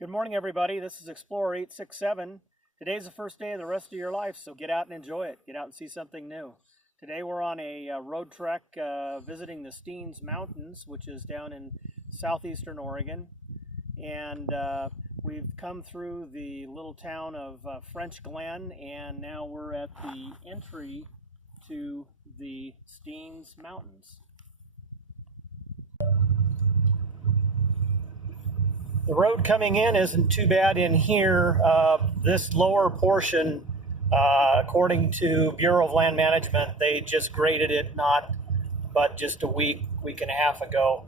Good morning, everybody. This is Explorer 867. Today's the first day of the rest of your life, so get out and enjoy it. Get out and see something new. Today we're on a road trek visiting the Steens Mountains, which is down in southeastern Oregon. And we've come through the little town of French Glen, and now we're at the entry to the Steens Mountains. The road coming in isn't too bad in here. This lower portion, according to Bureau of Land Management, they just graded it but just a week and a half ago.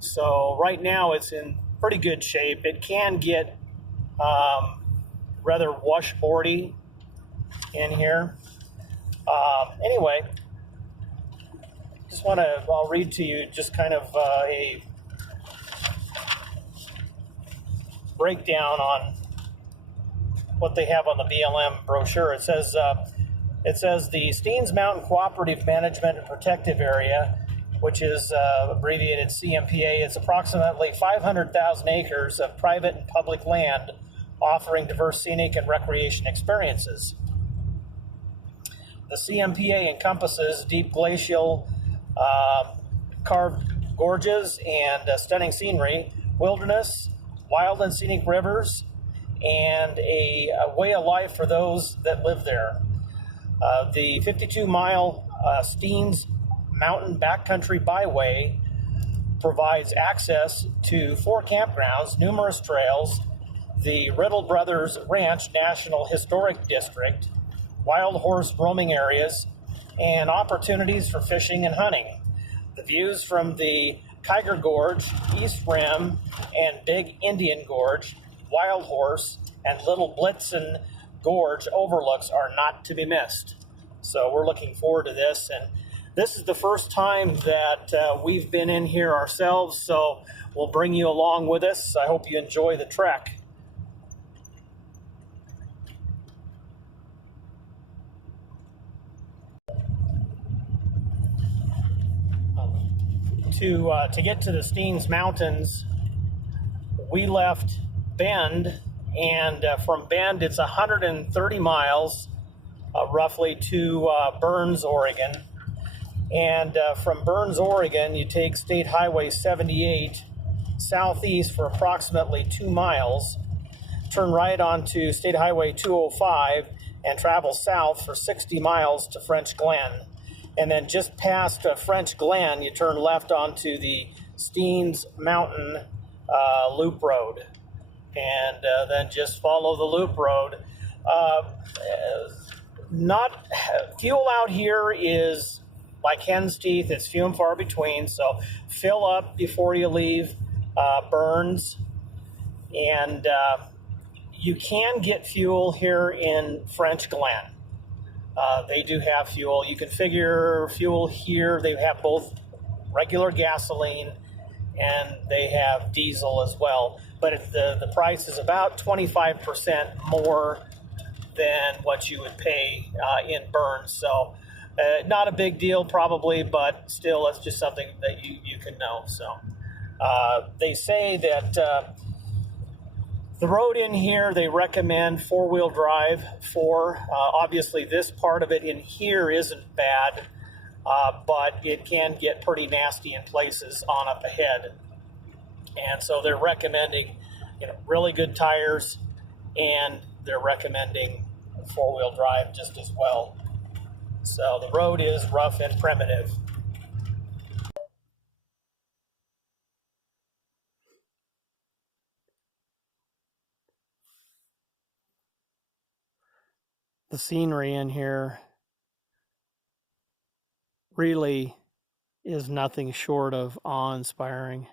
So right now it's in pretty good shape. It can get rather washboardy in here. Anyway, I'll read to you just kind of a breakdown on what they have on the BLM brochure. It says the Steens Mountain Cooperative Management and Protective Area, which is abbreviated CMPA, is approximately 500,000 acres of private and public land offering diverse scenic and recreation experiences. The CMPA encompasses deep glacial carved gorges and stunning scenery, wilderness, wild and scenic rivers, and a way of life for those that live there. The 52-mile Steens Mountain Backcountry Byway provides access to 4 campgrounds, numerous trails, the Riddle Brothers Ranch National Historic District, wild horse roaming areas, and opportunities for fishing and hunting. The views from the Kiger Gorge, East Rim, and Big Indian Gorge, Wild Horse, and Little Blitzen Gorge overlooks are not to be missed. So we're looking forward to this, and this is the first time that we've been in here ourselves, so we'll bring you along with us. I hope you enjoy the trek. To get to the Steens Mountains, we left Bend, and from Bend it's 130 miles roughly to Burns, Oregon. And from Burns, Oregon, you take State Highway 78 southeast for approximately 2 miles, turn right onto State Highway 205, and travel south for 60 miles to French Glen. And then just past French Glen, you turn left onto the Steens Mountain loop road. And then just follow the loop road. Fuel out here is like hen's teeth. It's few and far between. So fill up before you leave Burns. And you can get fuel here in French Glen. They do have fuel. You can figure fuel here. They have both regular gasoline and they have diesel as well. But the price is about 25% more than what you would pay in Burns. So not a big deal probably, but still it's just something that you can know. So they say that the road in here, they recommend 4-wheel drive for. Obviously, this part of it in here isn't bad, but it can get pretty nasty in places on up ahead. And so they're recommending, really good tires, and they're recommending 4-wheel drive just as well. So the road is rough and primitive. The scenery in here really is nothing short of awe-inspiring.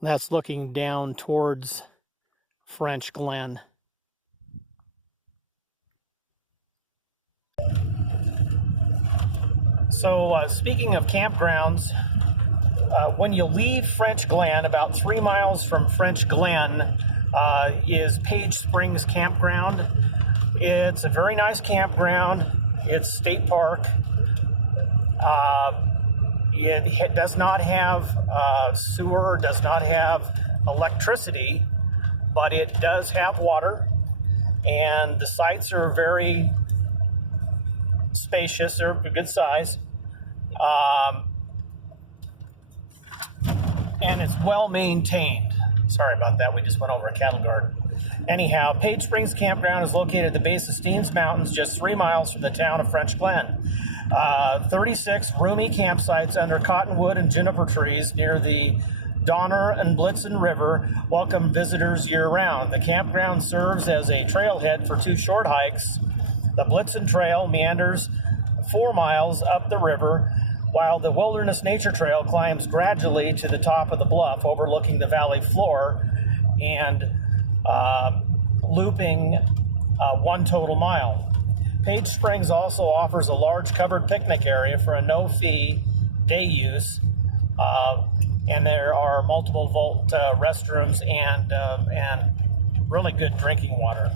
That's looking down towards French Glen. So speaking of campgrounds, when you leave French Glen, about 3 miles from French Glen is Paige Springs Campground. It's a very nice campground. It's state park. It does not have sewer, does not have electricity, but it does have water, and the sites are very spacious. They're a good size, and it's well maintained. Sorry about that, we just went over a cattle guard. Anyhow, Paige Springs Campground is located at the base of Steens Mountains, just 3 miles from the town of French Glen. 36 roomy campsites under cottonwood and juniper trees near the Donner and Blitzen River welcome visitors year-round. The campground serves as a trailhead for 2 short hikes. The Blitzen Trail meanders 4 miles up the river, while the Wilderness Nature Trail climbs gradually to the top of the bluff overlooking the valley floor and looping 1 total mile. Paige Springs also offers a large covered picnic area for a no-fee day use, and there are multiple vault restrooms and really good drinking water.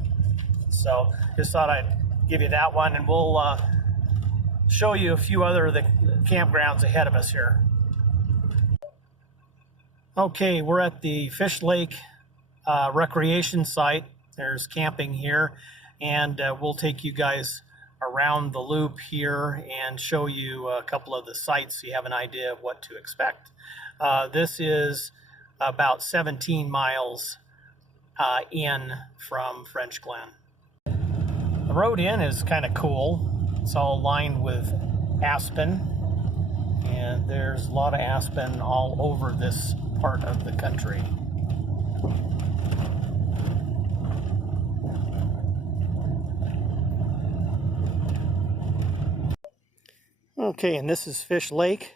So just thought I'd give you that one, and we'll show you a few other of the campgrounds ahead of us here. Okay, we're at the Fish Lake recreation site. There's camping here, and we'll take you guys around the loop here and show you a couple of the sites so you have an idea of what to expect. This is about 17 miles in from French Glen. The road in is kind of cool. It's all lined with aspen, and there's a lot of aspen all over this part of the country. Okay, and this is Fish Lake.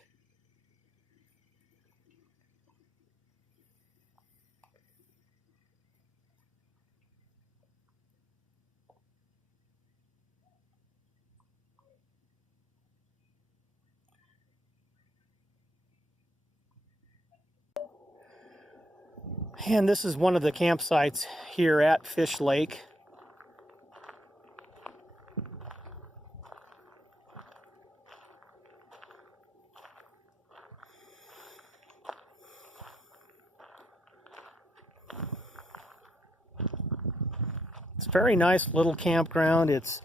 And this is one of the campsites here at Fish Lake. It's a very nice little campground. It's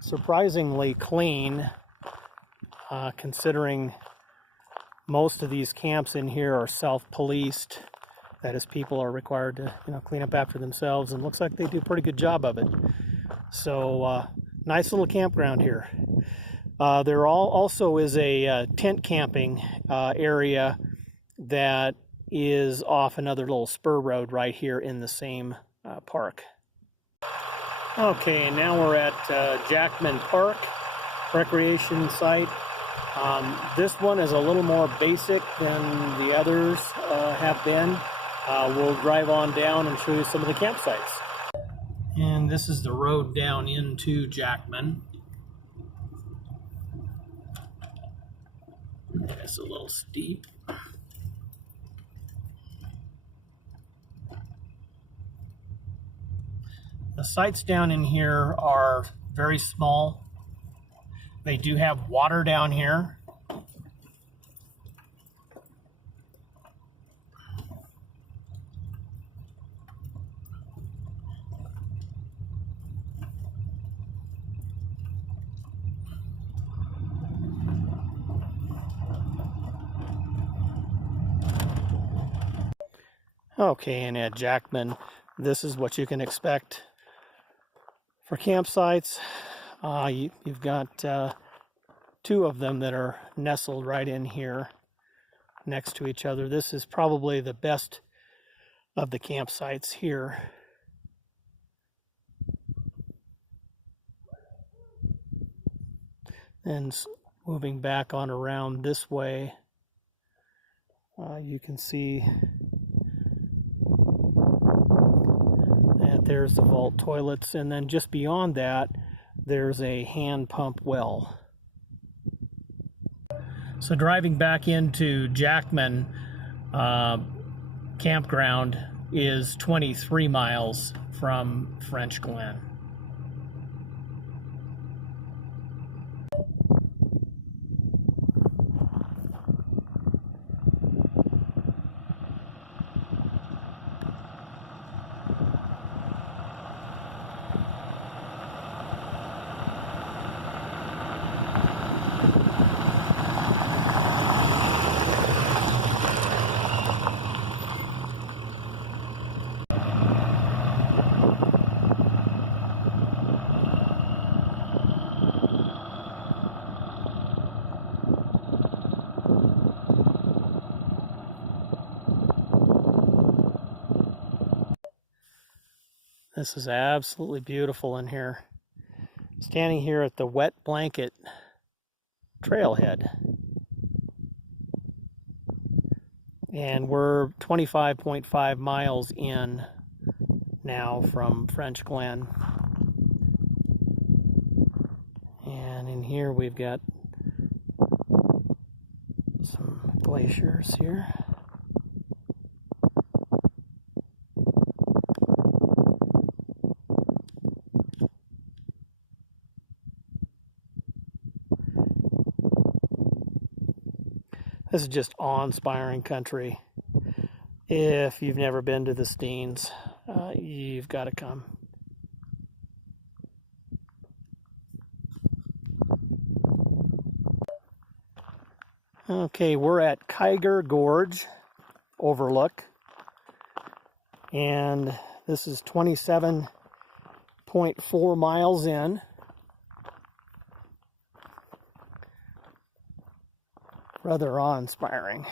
surprisingly clean, considering most of these camps in here are self-policed. That is, people are required to, clean up after themselves, and looks like they do a pretty good job of it. So, nice little campground here. There also is a tent camping area that is off another little spur road right here in the same park. Okay, now we're at Jackman Park recreation site. This one is a little more basic than the others have been. We'll drive on down and show you some of the campsites. And this is the road down into Jackman. It's a little steep. The sites down in here are very small. They do have water down here. Okay, and at Jackman, this is what you can expect for campsites. You've got 2 of them that are nestled right in here next to each other. This is probably the best of the campsites here. And moving back on around this way, You can see that there's the vault toilets, and then just beyond that there's a hand pump well. So driving back into Jackman campground is 23 miles from French Glen. This is absolutely beautiful in here. Standing here at the Wet Blanket Trailhead. And we're 25.5 miles in now from French Glen. And in here we've got some glaciers here. This is just awe-inspiring country. If you've never been to the Steens, you've got to come. Okay, we're at Kiger Gorge, Overlook, and this is 27.4 miles in. Rather awe-inspiring.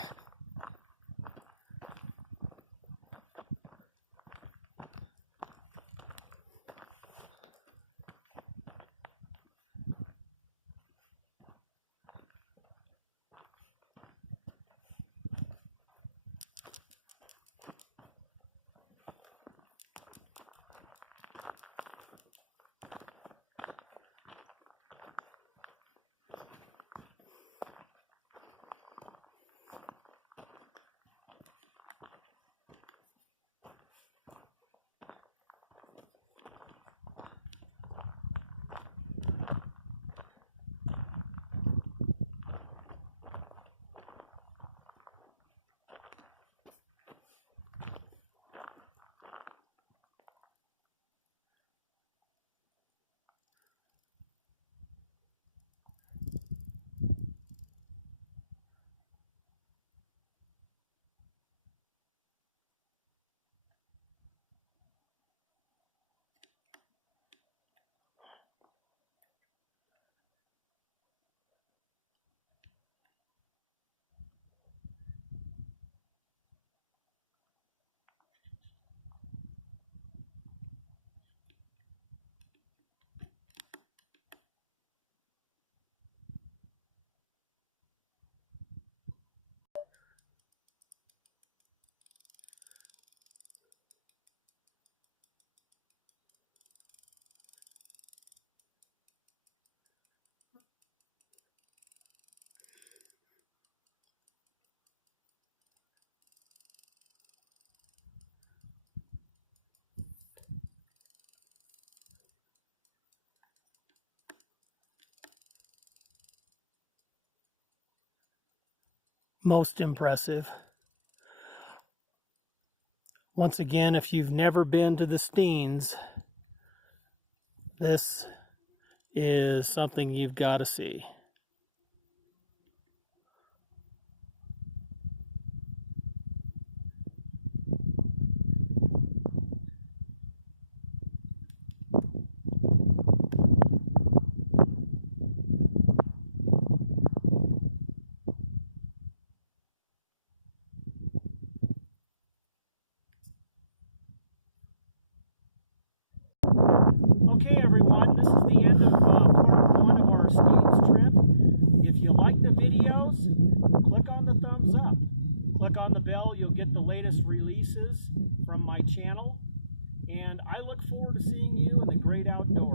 Most impressive. Once again, if you've never been to the Steens, this is something you've got to see. Okay, everyone, this is the end of part one of our Steens trip. If you like the videos, click on the thumbs up. Click on the bell, you'll get the latest releases from my channel. And I look forward to seeing you in the great outdoors.